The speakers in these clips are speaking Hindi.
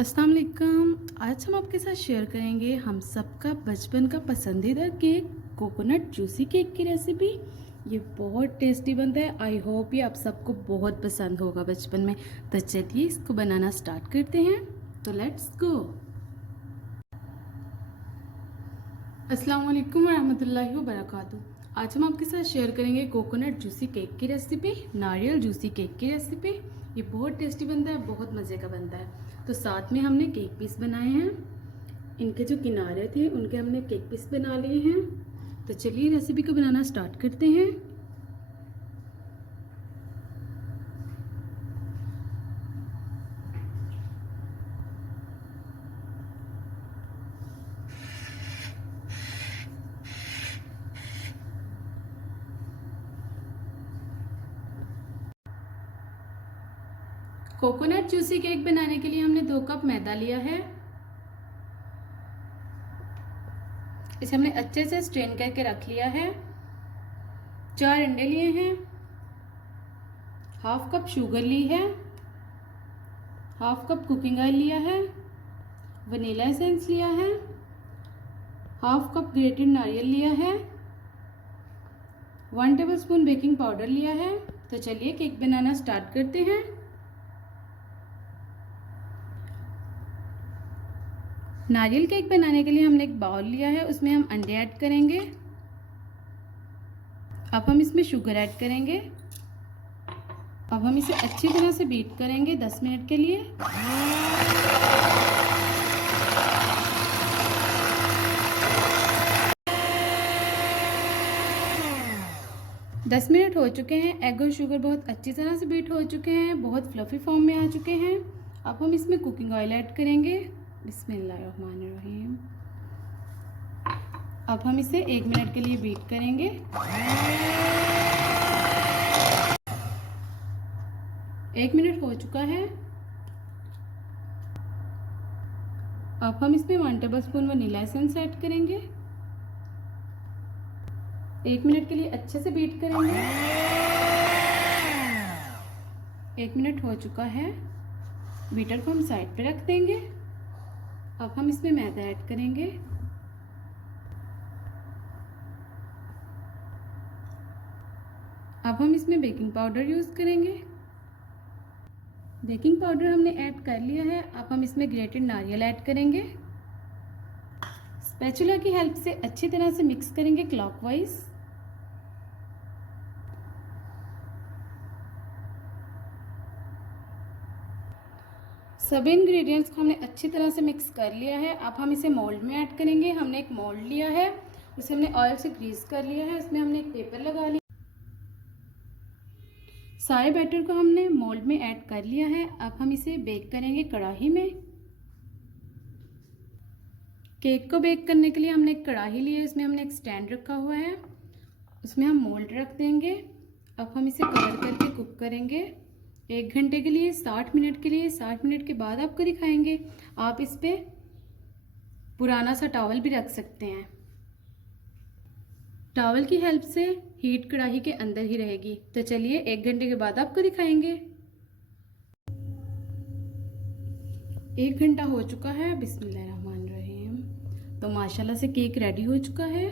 अस्सलाम वालेकुम। आज हम आपके साथ शेयर करेंगे हम सबका बचपन का पसंदीदा केक कोकोनट जूसी केक की रेसिपी। ये बहुत टेस्टी बनता है। आई होप ये आप सबको बहुत पसंद होगा बचपन में। तो चलिए इसको बनाना स्टार्ट करते हैं। तो लेट्स गो। अस्सलाम वालेकुम रहमतुल्लाहि व बरकातुहू। आज हम आपके साथ शेयर करेंगे कोकोनट जूसी केक की रेसिपी, नारियल जूसी केक की रेसिपी। ये बहुत टेस्टी बनता है, बहुत मज़े का बनता है। तो साथ में हमने केक पीस बनाए हैं। इनके जो किनारे थे उनके हमने केक पीस बना लिए हैं। तो चलिए रेसिपी को बनाना स्टार्ट करते हैं। कोकोनट जूसी केक बनाने के लिए हमने 2 कप मैदा लिया है। इसे हमने अच्छे से स्ट्रेन करके रख लिया है। 4 अंडे लिए हैं। हाफ कप शुगर ली है। हाफ कप कुकिंग ऑयल लिया है। वनीला एसेंस लिया है। हाफ कप ग्रेटेड नारियल लिया है। 1 टेबलस्पून बेकिंग पाउडर लिया है। तो चलिए केक बनाना स्टार्ट करते हैं। नारियल केक बनाने के लिए हमने एक बाउल लिया है, उसमें हम अंडे ऐड करेंगे। अब हम इसमें शुगर ऐड करेंगे। अब हम इसे अच्छी तरह से बीट करेंगे 10 मिनट के लिए। 10 मिनट हो चुके हैं। एग और शुगर बहुत अच्छी तरह से बीट हो चुके हैं, बहुत फ्लफी फॉर्म में आ चुके हैं। अब हम इसमें कुकिंग ऑयल ऐड करेंगे। बिस्मिल्लाहिर्रहमानिर्रहीम। अब हम इसे 1 मिनट के लिए बीट करेंगे। 1 मिनट हो चुका है। अब हम इसमें 1 टेबलस्पून वनीला एसेंस ऐड करेंगे। 1 मिनट के लिए अच्छे से बीट करेंगे। 1 मिनट हो चुका है। बीटर को हम साइड पे रख देंगे। अब हम इसमें मैदा ऐड करेंगे। अब हम इसमें बेकिंग पाउडर यूज़ करेंगे। बेकिंग पाउडर हमने ऐड कर लिया है। अब हम इसमें ग्रेटेड नारियल ऐड करेंगे। स्पैचुला की हेल्प से अच्छी तरह से मिक्स करेंगे क्लॉकवाइज। सभी इंग्रेडिएंट्स को हमने अच्छी तरह से मिक्स कर लिया है। अब हम इसे मोल्ड में ऐड करेंगे। हमने एक मोल्ड लिया है, उसे हमने ऑयल से ग्रीस कर लिया है। इसमें हमने एक पेपर लगा लिया। सारे बैटर को हमने मोल्ड में ऐड कर लिया है। अब हम इसे बेक करेंगे कढ़ाई में। केक को बेक करने के लिए हमने एक कढ़ाई ली है, इसमें हमने एक स्टैंड रखा हुआ है, उसमें हम मोल्ड रख देंगे। अब हम इसे कवर करके कुक करेंगे 1 घंटे के लिए, 60 मिनट के लिए। 60 मिनट के बाद आपको दिखाएंगे। आप इस पे पुराना सा टॉवल भी रख सकते हैं। टॉवल की हेल्प से हीट कढ़ाई के अंदर ही रहेगी। तो चलिए 1 घंटे के बाद आपको दिखाएंगे। 1 घंटा हो चुका है। बिस्मिल्लाहिर्रहमानिर्रहीम। तो माशाल्लाह से केक रेडी हो चुका है।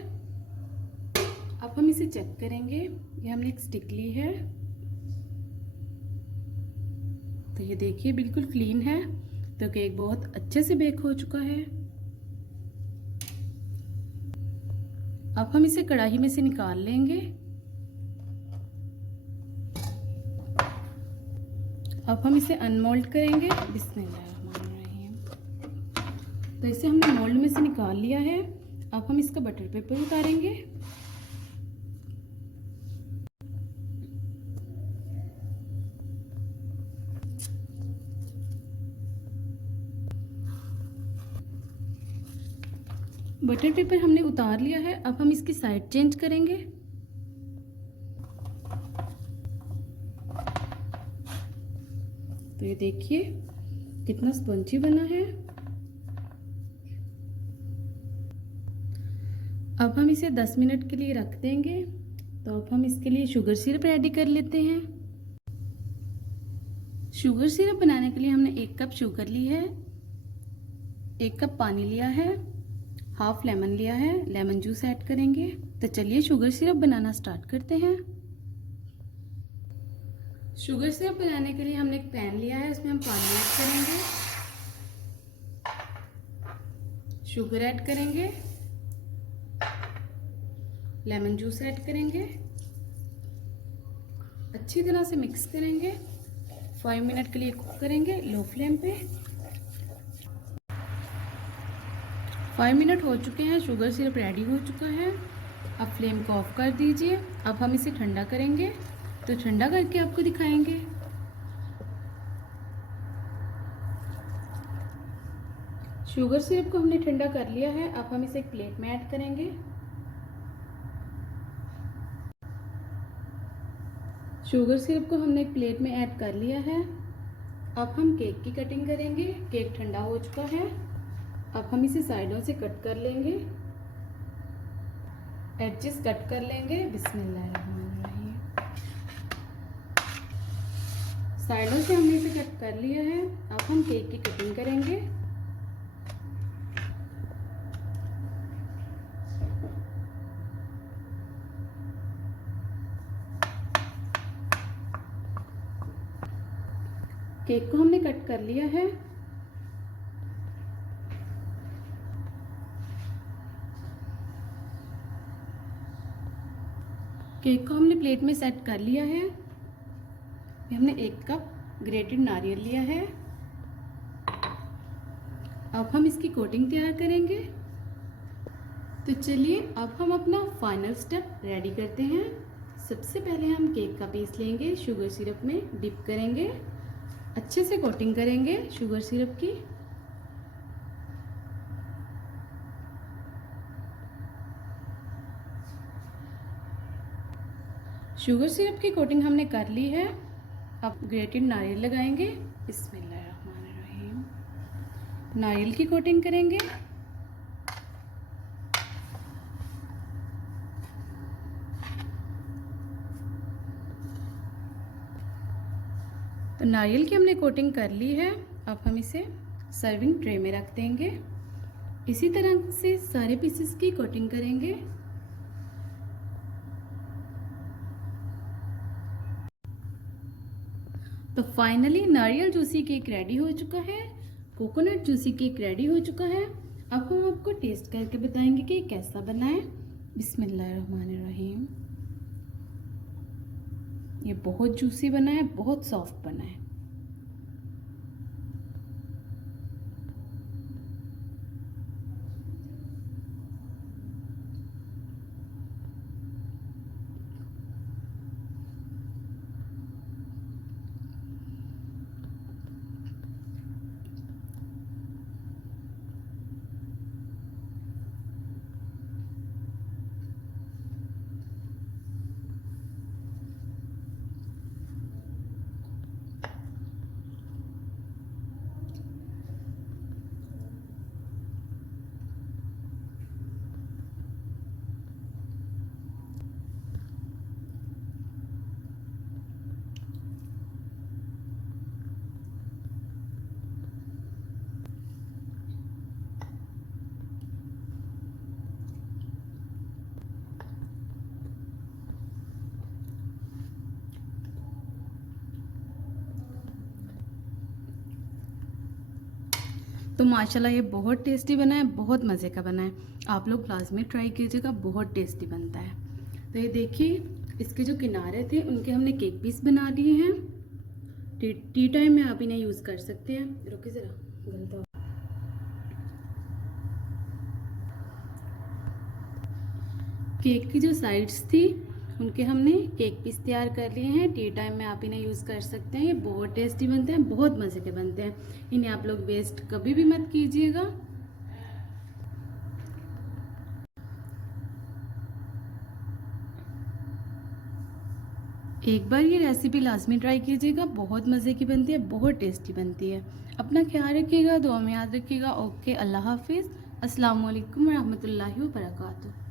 अब हम इसे चेक करेंगे। ये हमने एक स्टिक ली है, तो ये देखिए बिल्कुल क्लीन है। तो केक बहुत अच्छे से बेक हो चुका है। अब हम इसे कढ़ाई में से निकाल लेंगे। अब हम इसे अनमोल्ड करेंगे। बिस्मिल्लाहिर्रहमानिर्रहीम। तो इसे हमने मोल्ड में से निकाल लिया है। अब हम इसका बटर पेपर उतारेंगे। बटर पेपर हमने उतार लिया है। अब हम इसकी साइड चेंज करेंगे। तो ये देखिए कितना स्पंजी बना है। अब हम इसे 10 मिनट के लिए रख देंगे। तो अब हम इसके लिए शुगर सिरप रेडी कर लेते हैं। शुगर सिरप बनाने के लिए हमने 1 कप शुगर ली है। 1 कप पानी लिया है, हाफ लेमन लिया है, लेमन जूस ऐड करेंगे। तो चलिए शुगर सिरप बनाना स्टार्ट करते हैं। शुगर सिरप बनाने के लिए हमने एक पैन लिया है, उसमें हम पानी ऐड करेंगे, शुगर ऐड करेंगे, लेमन जूस ऐड करेंगे, अच्छी तरह से मिक्स करेंगे। 5 मिनट के लिए कुक करेंगे लो फ्लेम पे। 5 मिनट हो चुके हैं, शुगर सिरप रेडी हो चुका है। अब फ्लेम को ऑफ कर दीजिए। अब हम इसे ठंडा करेंगे, तो ठंडा करके आपको दिखाएंगे। शुगर सिरप को हमने ठंडा कर लिया है। अब हम इसे एक प्लेट में ऐड करेंगे। शुगर सिरप को हमने एक प्लेट में ऐड कर लिया है। अब हम केक की कटिंग करेंगे। केक ठंडा हो चुका है। अब हम इसे साइडों से कट कर लेंगे, एडजेस कट कर लेंगे। बिस्मिल्लाहिर्रहमानिर्रहीम। साइडों से हमने इसे कट कर लिया है। अब हम केक की कटिंग करेंगे। केक को हमने कट कर लिया है। केक को हमने प्लेट में सेट कर लिया है। हमने 1 कप ग्रेटेड नारियल लिया है। अब हम इसकी कोटिंग तैयार करेंगे। तो चलिए अब हम अपना फाइनल स्टेप रेडी करते हैं। सबसे पहले हम केक का पीस लेंगे, शुगर सिरप में डिप करेंगे, अच्छे से कोटिंग करेंगे शुगर सिरप की। शुगर सिरप की कोटिंग हमने कर ली है। अब ग्रेटेड नारियल लगाएंगे। बिस्मिल्लाहिर्रहमानिर्रहीम। नारियल की कोटिंग करेंगे। तो नारियल की हमने कोटिंग कर ली है। अब हम इसे सर्विंग ट्रे में रख देंगे। इसी तरह से सारे पीसेस की कोटिंग करेंगे। तो फाइनली नारियल जूसी केक रेडी हो चुका है, कोकोनट जूसी केक रेडी हो चुका है। अब हम आपको टेस्ट करके बताएंगे कि कैसा बना है। बिस्मिल्लाहिर्रहमानिर्रहीम। ये बहुत जूसी बना है, बहुत सॉफ्ट बना है। तो माशाल्लाह ये बहुत टेस्टी बना है, बहुत मज़े का बना है। आप लोग लाजमी ट्राई कीजिएगा, बहुत टेस्टी बनता है। तो ये देखिए, इसके जो किनारे थे उनके हमने केक पीस बना दिए हैं। टी टाइम में आप इन्हें यूज़ कर सकते हैं। रुकिए ज़रा, गलता केक की जो साइड्स थी उनके हमने केक पीस तैयार कर लिए हैं। टी टाइम में आप इन्हें यूज़ कर सकते हैं। ये बहुत टेस्टी बनते हैं, बहुत मज़े के बनते हैं। इन्हें आप लोग वेस्ट कभी भी मत कीजिएगा। एक बार ये रेसिपी लाजमी ट्राई कीजिएगा, बहुत मज़े की बनती है, बहुत टेस्टी बनती है। अपना ख्याल रखिएगा, दुआ में याद रखिएगा। ओके, अल्लाह हाफिज़। अस्सलाम वालेकुम रहमतुल्लाहि व बरकातुहू।